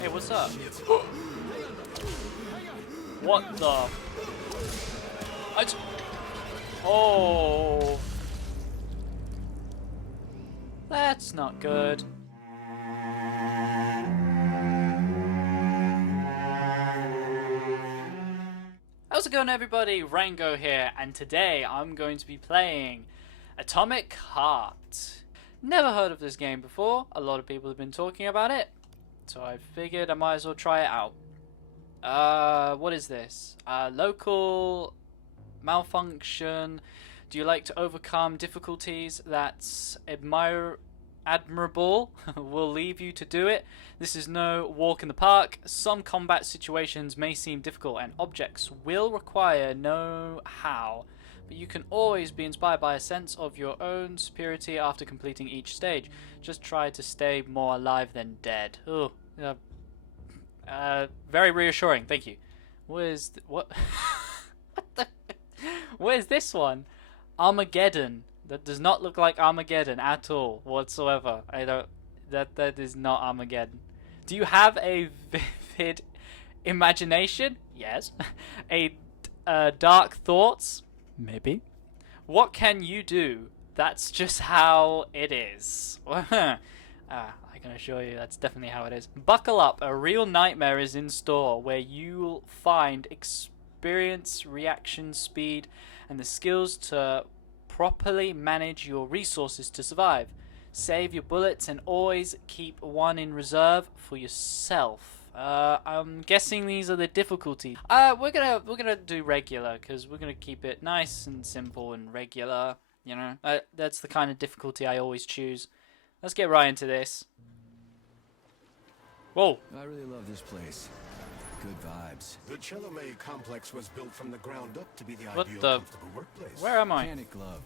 Hey, what's up? What the? Oh. That's not good. How's it going, everybody? Rango here, and today I'm going to be playing Atomic Heart. Never heard of this game before. A lot of people have been talking about it, so I figured I might as well try it out. What is this? Local malfunction. Do you like to overcome difficulties? That's admirable. We'll leave you to do it. This is no walk in the park. Some combat situations may seem difficult and objects will require know-how, but you can always be inspired by a sense of your own superiority after completing each stage. Just try to stay more alive than dead. Oh, very reassuring. Thank you. What is what? What is this one? Armageddon. That does not look like Armageddon at all whatsoever. I don't. That is not Armageddon. Do you have a vivid imagination? Yes. A dark thoughts? Maybe. What can you do? That's just how it is. I can assure you that's definitely how it is. Buckle up, a real nightmare is in store where you'll find experience, reaction speed, and the skills to properly manage your resources to survive. Save your bullets and always keep one in reserve for yourself. I'm guessing these are the difficulties. We're gonna do regular because we're gonna keep it nice and simple and regular. You know, that's the kind of difficulty I always choose. Let's get right into this. Whoa! I really love this place. Good vibes. The Chelomey complex was built from the ground up to be the What ideal the? comfortable workplace. Where am I? Panic glove.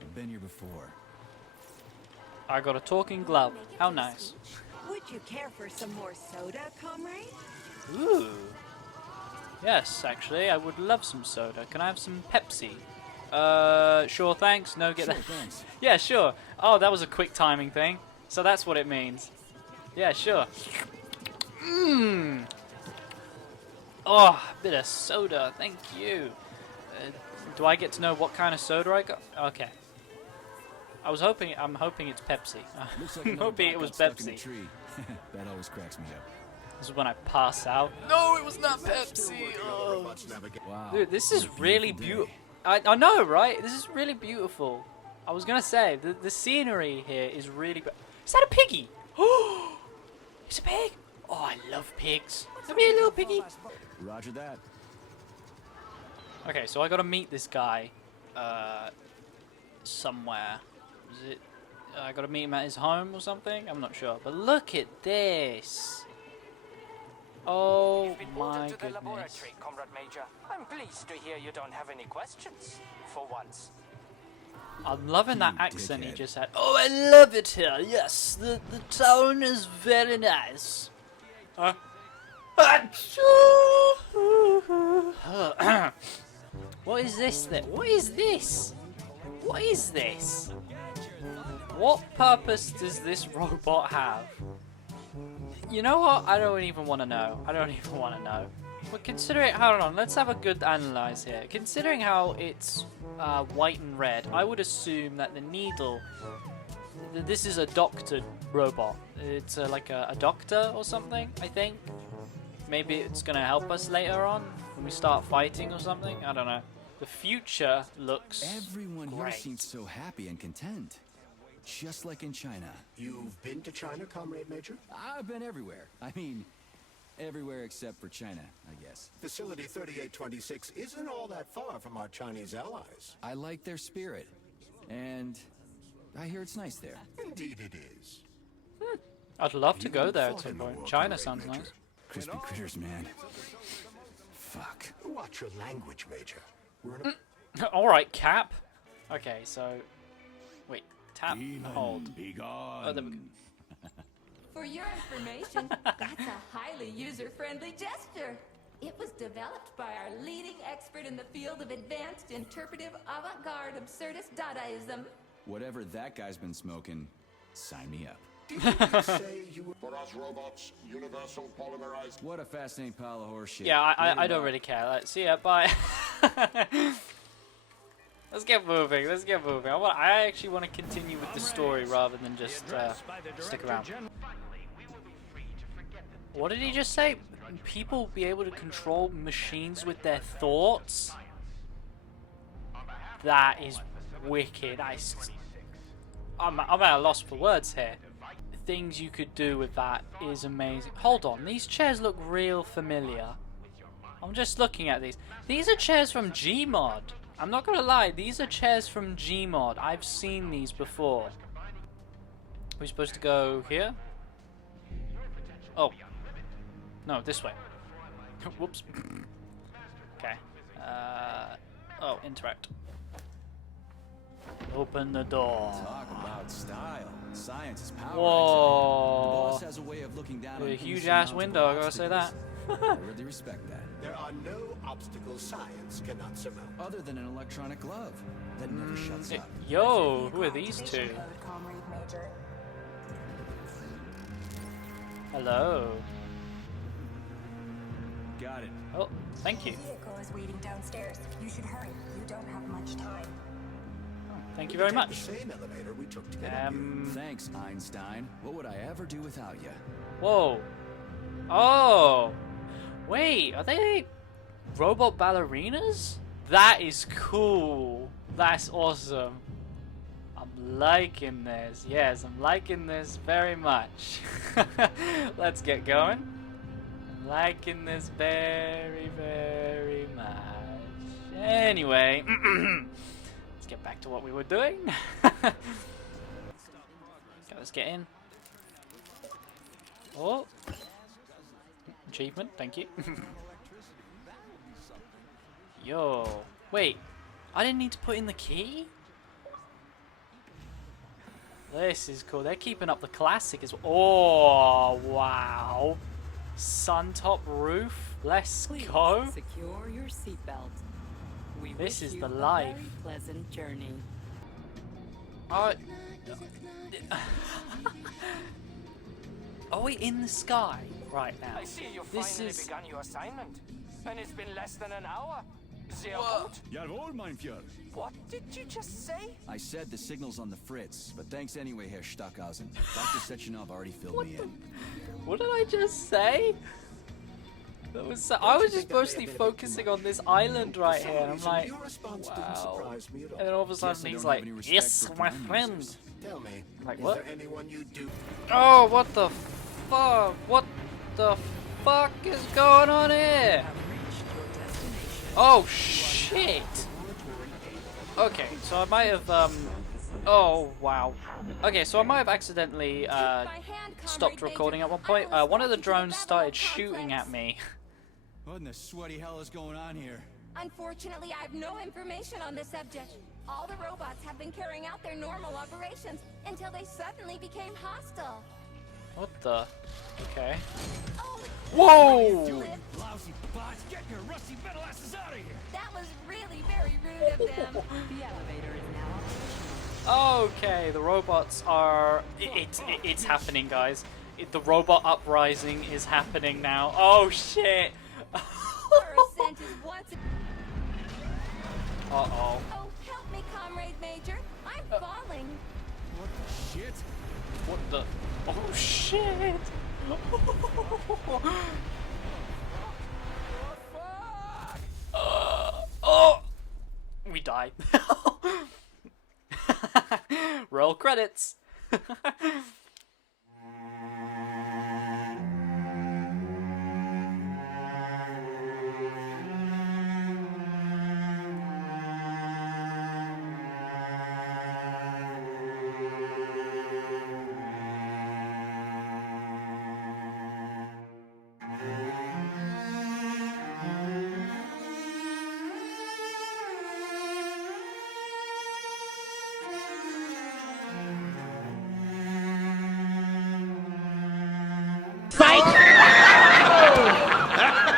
I've been here before. I got a talking glove. How nice. Would you care for some more soda, comrade? Ooh. Yes, actually, I would love some soda. Can I have some Pepsi? Sure, thanks. No, get Sure, that. thanks. Yeah, sure. Oh, that was a quick timing thing. So that's what it means. Yeah, sure. Mmm. Oh, a bit of soda. Thank you. Do I get to know what kind of soda I got? Okay. I'm hoping it's Pepsi. Looks like I'm another hoping it bot was got stuck in a Pepsi. tree. That always cracks me up. This is when I pass out. No, it was not Pepsi. Oh. Wow. Dude, this is what a really day. beautiful. I know, right? This is really beautiful. I was gonna say the scenery here is really. Is that a piggy? Oh, it's a pig. Oh, I love pigs. Come here, little piggy. Roger that. Okay, so I gotta meet this guy, somewhere. Is it? I gotta meet him at his home or something. I'm not sure. But look at this. Oh You've been my ordered to the goodness. laboratory, Comrade Major. I'm pleased to hear you don't have any questions, for once. I'm loving that You accent he dickhead. just had. Oh, I love it here. Yes, the town is very nice. What is this then? What is this? What is this? What purpose does this robot have? You know what? I don't even want to know. I don't even want to know. But considering, hold on, let's have a good analyze here. Considering how it's white and red, I would assume that the needle, this is a doctor robot. It's like a doctor or something, I think. Maybe it's going to help us later on when we start fighting or something. I don't know. The future looks Everyone here great. seems so happy and content. Just like in China. You've been to China, Comrade Major? I've been everywhere. I mean, everywhere except for China, I guess. Facility 3826 isn't all that far from our Chinese allies. I like their spirit. And I hear it's nice there. Indeed it is. I'd love to You go there at fought some in the point. war, China Comrade sounds Major. nice. Crispy critters, man. Fuck. Watch your language, Major. We're in a... Alright, Cap. Okay, so... Wait, tap, hold. Be gone. Oh, there we go. For your information, that's a highly user-friendly gesture. It was developed by our leading expert in the field of advanced interpretive avant-garde absurdist Dadaism. Whatever that guy's been smoking, sign me up. Did you just say you were... For us robots, universal polymerized. What a fascinating pile of horseshit. Yeah, I Later, don't Doc. really care. Like, see ya, bye. Let's get moving. Let's get moving. I actually want to continue with the story rather than just stick around. What did he just say? People be able to control machines with their thoughts? That is wicked. I'm at a loss for words here. The things you could do with that is amazing. Hold on, these chairs look real familiar. I'm just looking at these. These are chairs from Gmod. I'm not gonna lie, these are chairs from Gmod. I've seen these before. Are we supposed to go here? Oh. No, this way. Whoops. Okay. Oh, interact. Open the door. Talk about style. Science is power. Whoa. The boss has a way of looking down on A huge huge ass window, I gotta say that. I really respect that. There are no obstacles science cannot surmount. Other than an electronic glove that never shuts up. Yo, who are these two? Hello. Got it. Oh, thank you. Vehicle is waiting downstairs. You should hurry. You don't have much time. Thank you very The much. same elevator we took to get up here. Thanks, Einstein. What would I ever do without you? Whoa. Oh. Wait, are they robot ballerinas? That is cool. That's awesome. I'm liking this. Yes, I'm liking this very much. Let's get going. I'm liking this very, very much. Anyway, let's get back to what we were doing. Okay, let's get in. Oh. Achievement, thank you. Yo. Wait. I didn't need to put in the key? This is cool. They're keeping up the classic as well. Oh, wow. Suntop roof. Let's go. Secure your seatbelt. We This wish is you the a life. very pleasant journey. Are we in the sky right now? I see you This finally is... begun your assignment. And it's been less than an hour. Sehr Whoa. gut. Jawohl, mein Führer. What did you just say? I said the signal's on the fritz, but thanks anyway, Herr Stockhausen. Dr. Sechenov already filled me in. What did I just say? That was so, I was just mostly focusing on this island right here, and I'm like, Your response didn't wow. surprise me at all. And then all of a Guess sudden I he's don't like, have any respect yes, for my prime friend. ministers. Tell me, Like, is what? there anyone you do? Oh, what the fuck? What the fuck is going on here? Oh, shit. Okay, so I might have, oh, wow. Okay, so I might have accidentally, stopped recording at one point. One of the drones started shooting at me. What in the sweaty hell is going on here? Unfortunately, I have no information on the subject. All the robots have been carrying out their normal operations until they suddenly became hostile. What the? Okay. Oh, Whoa! Lousy bots, get your rusty metal asses out of here! that was really very rude of them. The elevator is now operational. Okay, the robots are... It's happening, guys. The robot uprising is happening now. Oh, shit! Our ascent is once. Uh-oh. Oh, help me, Comrade Major. I'm falling. What the shit? What the... Oh, shit! Oh! We die. Roll credits.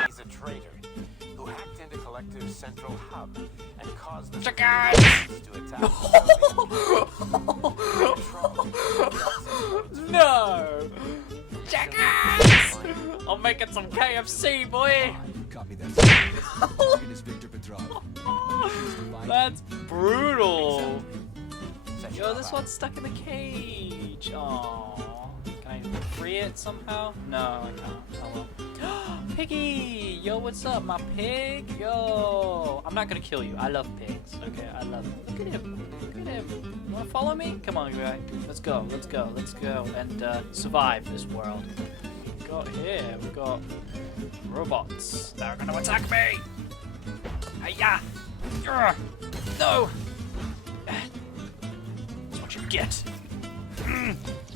He's a traitor who hacked into Collective's central hub and caused the Guys! to attack. No! I'm making some KFC, boy. Copy that. Target is Victor Petrov. That's brutal. Yo, this one's stuck in the cage. Oh, can I free it somehow? No, I can't. Oh well. Piggy! Yo, what's up, my pig? Yo, I'm not gonna kill you. I love pigs. Okay, I love them. Look at him. Look at him. You wanna follow me? Come on, guy. Let's go. Let's go. Let's go and survive this world. We got here. We got robots that are gonna attack me. Hiya! No! That's what you get.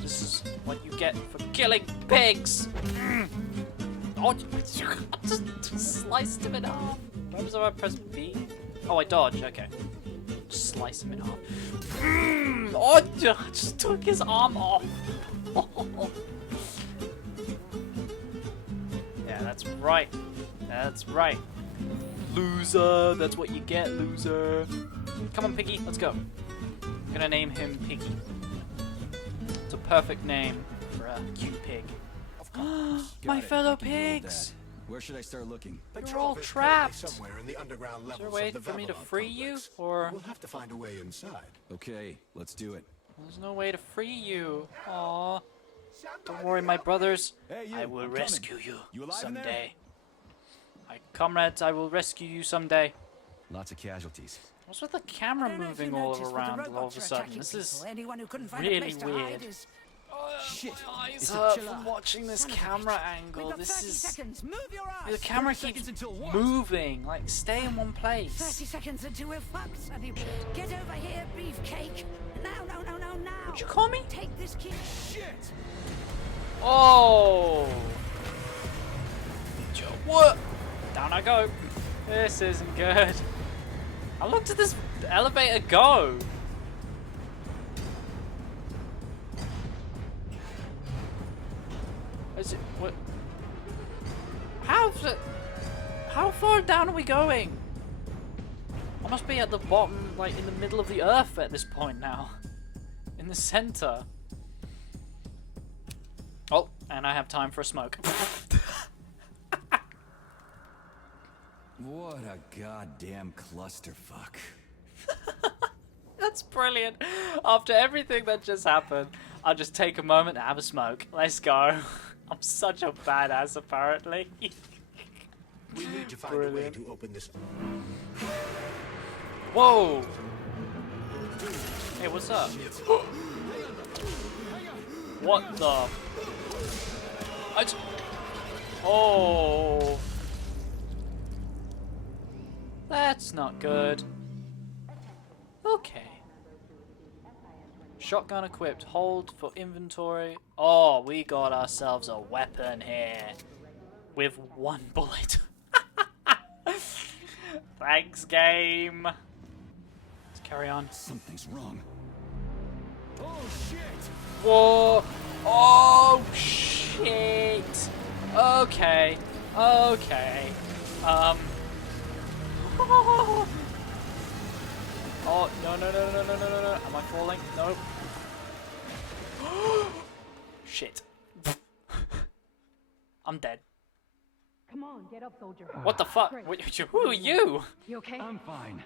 This is what you get for killing pigs. Oh, I just sliced him in half. Why was I press B? Oh, I dodged. Okay. Just slice him in half. Oh, I just took his arm off. Yeah, that's right. That's right. Loser. That's what you get, loser. Come on, Piggy. Let's go. I'm gonna name him Piggy. It's a perfect name for a cute pig. My fellow pigs! Where should I start looking? You're all Petrov is currently trapped! somewhere in the underground Is there a levels way of the for me to Vavilov free you? complex. Or We'll have to find a way inside. Okay, let's do it. there's no way to free you. Aww. Don't worry, my brothers. Hey, you, I will I'm rescue coming. you You alive in there? someday. My comrades, I will rescue you someday. Lots of casualties. What's with the camera moving all around all of a sudden? This is really weird. Shit! My eyes It's hurt chill from out. watching this camera angle. This is... Seconds. Move your eyes. The camera 30 keeps seconds until what? moving. Like, stay in one 30 place. seconds until we're fucked, Sonny. Get over here, beefcake. Now. What'd you call me? Take this kid. Shit! Oh! What? Down I go. This isn't good. How long did this elevator go? Is it what? How far down are we going? I must be at the bottom, like in the middle of the earth at this point now. In the center. Oh, and I have time for a smoke. What a goddamn clusterfuck. That's brilliant. After everything that just happened, I'll just take a moment and have a smoke. Let's go. I'm such a badass, apparently. We need to find a way Brilliant. to open this. Whoa! Hey, what's up? What the? Oh! That's not good. Okay. Shotgun equipped. Hold for inventory. Oh, we got ourselves a weapon here. With one bullet. Thanks, game. Let's carry on. Something's wrong. Oh shit! Whoa! Oh shit! Okay. Okay. Oh no! Am I falling? No. Shit. I'm dead. Come on, get up, soldier. What the fuck? Who are you? You okay? I'm fine.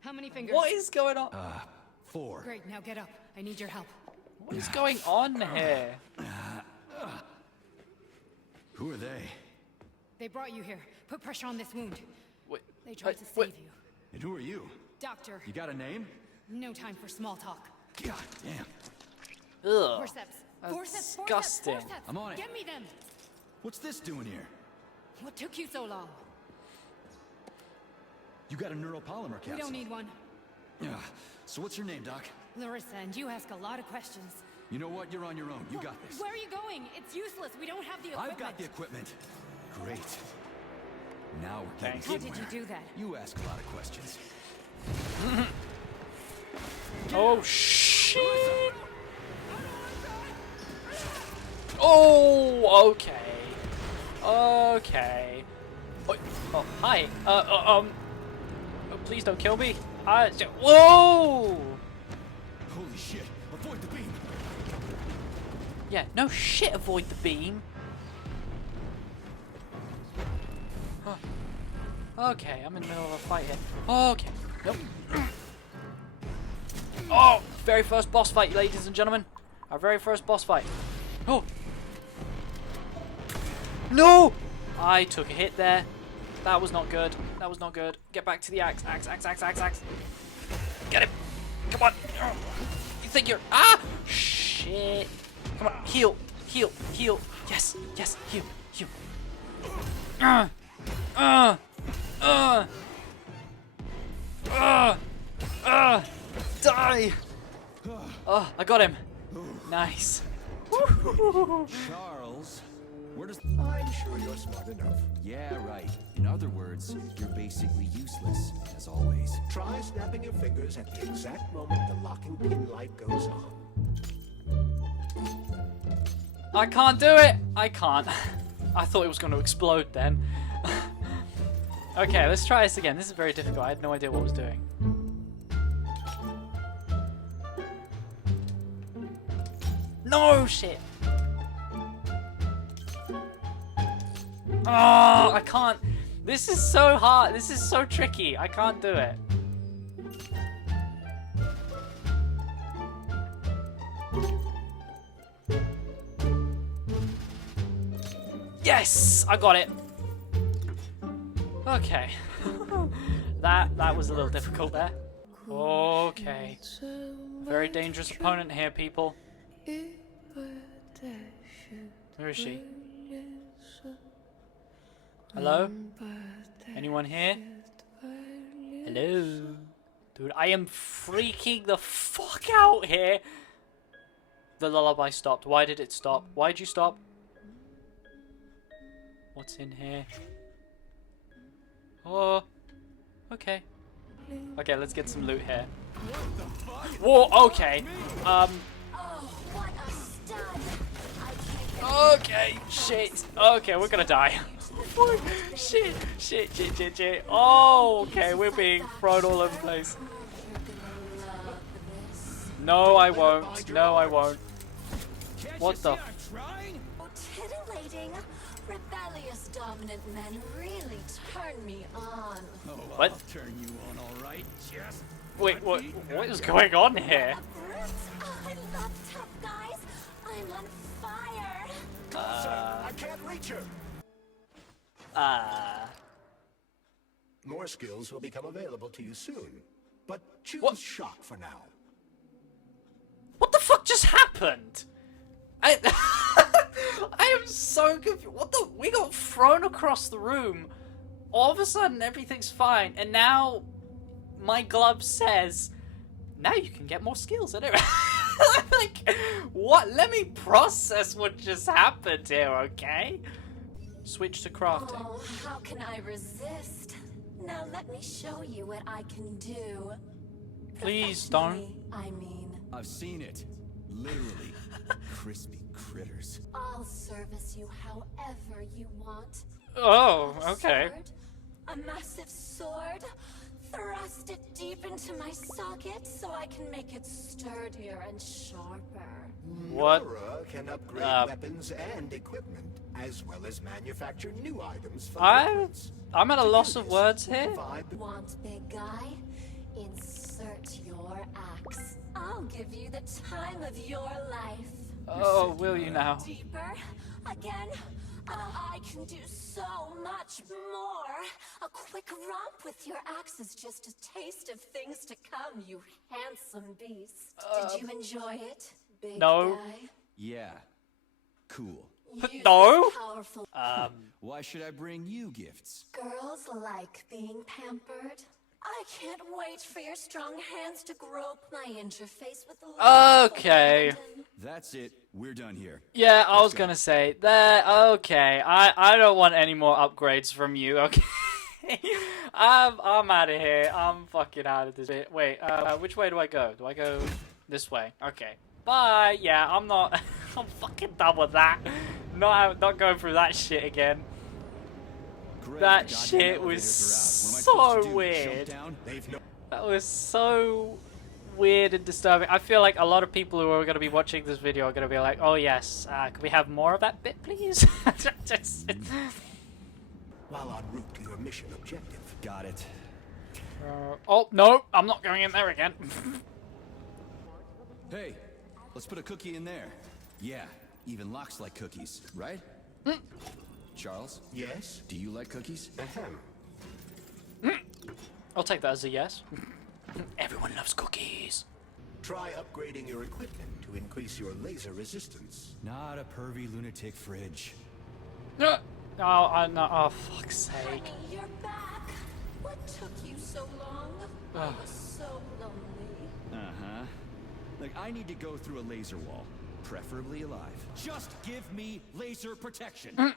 How many fingers? What is going on? 4. Great, now get up. I need your help. What is going on here? Who are they? They brought you here. Put pressure on this wound. Wait, They tried to save wait. you. And who are you? Doctor, You got a name? no time for small talk. God damn. Ugh. Forceps. That's Forceps, disgusting. forceps. I'm on it. Get me them. What's this doing here? What took you so long? You got a neuropolymer capsule. We don't need one. Yeah. So what's your name, Doc? Larissa, and you ask a lot of questions. You know what? You're on your own. You got this. Where are you going? It's useless. We don't have the equipment. I've got the equipment. Great. Now we're getting Thanks. How did somewhere. you do that? You ask a lot of questions. Oh shit! Oh, okay. Okay. Oh, hi. Please don't kill me. Whoa! Holy shit! Avoid the beam. Yeah, no shit. Avoid the beam. Okay, I'm in the middle of a fight here. Okay. Nope. Oh, very first boss fight, ladies and gentlemen. Our very first boss fight. Oh. No! I took a hit there. That was not good. That was not good. Get back to the axe. Axe, axe, axe, axe, axe. Get him. Come on. You think you're... Ah! Shit. Come on. Heal. Heal. Heal. Yes. Yes. Heal. Heal. Die! Oh, I got him. Nice. Charles, where does... I'm sure you're smart enough. Yeah, right. In other words, you're basically useless, as always. Try snapping your fingers at the exact moment the locking pin light goes on. I can't do it! I can't. I thought it was going to explode then. Okay, let's try this again. This is very difficult. I had no idea what I was doing. No shit! Oh, I can't. This is so hard. This is so tricky. I can't do it. Yes! I got it. Okay. that was a little difficult there. Okay. Very dangerous opponent here, people. Where is she? Hello? Anyone here? Hello? Dude, I am freaking the fuck out here. The lullaby stopped. Why did it stop? Why'd you stop? What's in here? Oh, okay. Okay, let's get some loot here. Whoa, okay. Okay, shit. Okay, we're gonna die. Shit, shit, shit, shit, shit. Oh, okay, we're being thrown all over the place. No, I won't. No, I won't. What the? Titillating, rebellious dominant men really turn me on. What? I'll turn you on, all right. Just Wait, what is going on here? I love tough guys. I'm on fire. I can't reach her. More skills will become available to you soon, but choose What? shock for now. What the fuck just happened? I am so confused. What the? We got thrown across the room. All of a sudden, everything's fine, and now my glove says, "Now you can get more skills." Anyway, I'm like, what? Let me process what just happened here, okay? Switch to crafting. Oh, how can I resist? Now let me show you what I can do. Please don't. Professionally, I mean, I've seen it. Literally. Crispy critters. I'll service you however you want. Oh, A okay. sword, a massive sword. Thrust it deep into my socket so I can make it sturdier and sharper. What? Nora can upgrade weapons and equipment, as well as manufacture new items for reference. I'm at a To loss do of this, words here. provide the- Want big guy? Insert your axe. I'll give you the time of your life. Oh, will you now? Deeper? Again? I can do so much more. A quick romp with your axe is just a taste of things to come, you handsome beast. Did you enjoy it, big No. guy? Yeah. Cool. You No. Powerful Why should I bring you gifts? girls like being pampered. I can't wait for your strong hands to grope my interface with the Okay. That's it. We're done here. Yeah, I Let's was go. gonna say that. Okay, I don't want any more upgrades from you. Okay, I'm out of here. I'm fucking out of this bit. Wait, which way do I go? Do I go this way? Okay, bye. Yeah, I'm not. I'm fucking done with that. Not going through that shit again. Great, That the goddamn shit elevators was are out. What am I supposed to so do, weird. jump down? They've no That was so weird and disturbing. I feel like a lot of people who are going to be watching this video are going to be like, "Oh yes, can we have more of that bit, please?" While en route to your mission objective, Got it. Oh, no, I'm not going in there again. Hey, let's put a cookie in there. Yeah, even Locks like cookies, right? Charles? Yes? Do you like cookies? Ahem. I'll take that as a yes. Everyone loves cookies. Try upgrading your equipment to increase your laser resistance. Not a pervy lunatic fridge. No. Oh, no. Oh, fuck's sake. Honey, you're back. What took you so long? I was so lonely. Uh-huh. Like, I need to go through a laser wall, preferably alive. Just give me laser protection. Oh,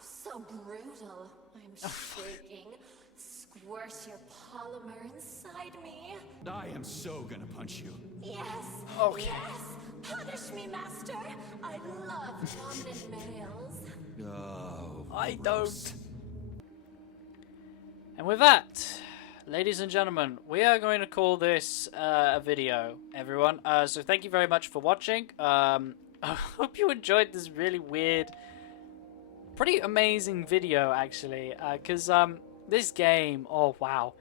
so brutal. I'm shaking. Squirt your polymer inside me. I am so gonna punch you. Yes. Okay. Yes. Punish me, master. I love dominant males. Oh, I gross. don't. And with that, ladies and gentlemen, we are going to call this a video, everyone. So thank you very much for watching. I hope you enjoyed this really weird, pretty amazing video, actually. Because this game, oh wow,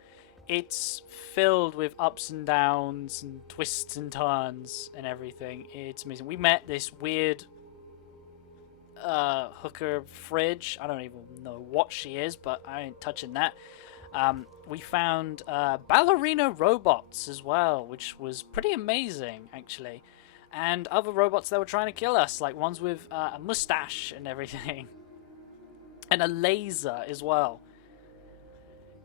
it's filled with ups and downs and twists and turns and everything. It's amazing. We met this weird hooker fridge. I don't even know what she is, but I ain't touching that. We found ballerina robots as well, which was pretty amazing, actually. And other robots that were trying to kill us, like ones with a mustache and everything. And a laser as well.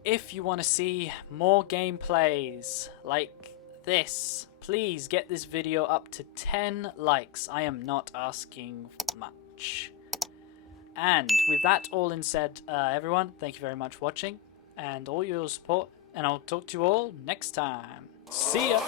If you want to see more gameplays like this, please get this video up to 10 likes. I am not asking much. And with that all in said, everyone, thank you very much for watching and all your support, and I'll talk to you all next time. See ya!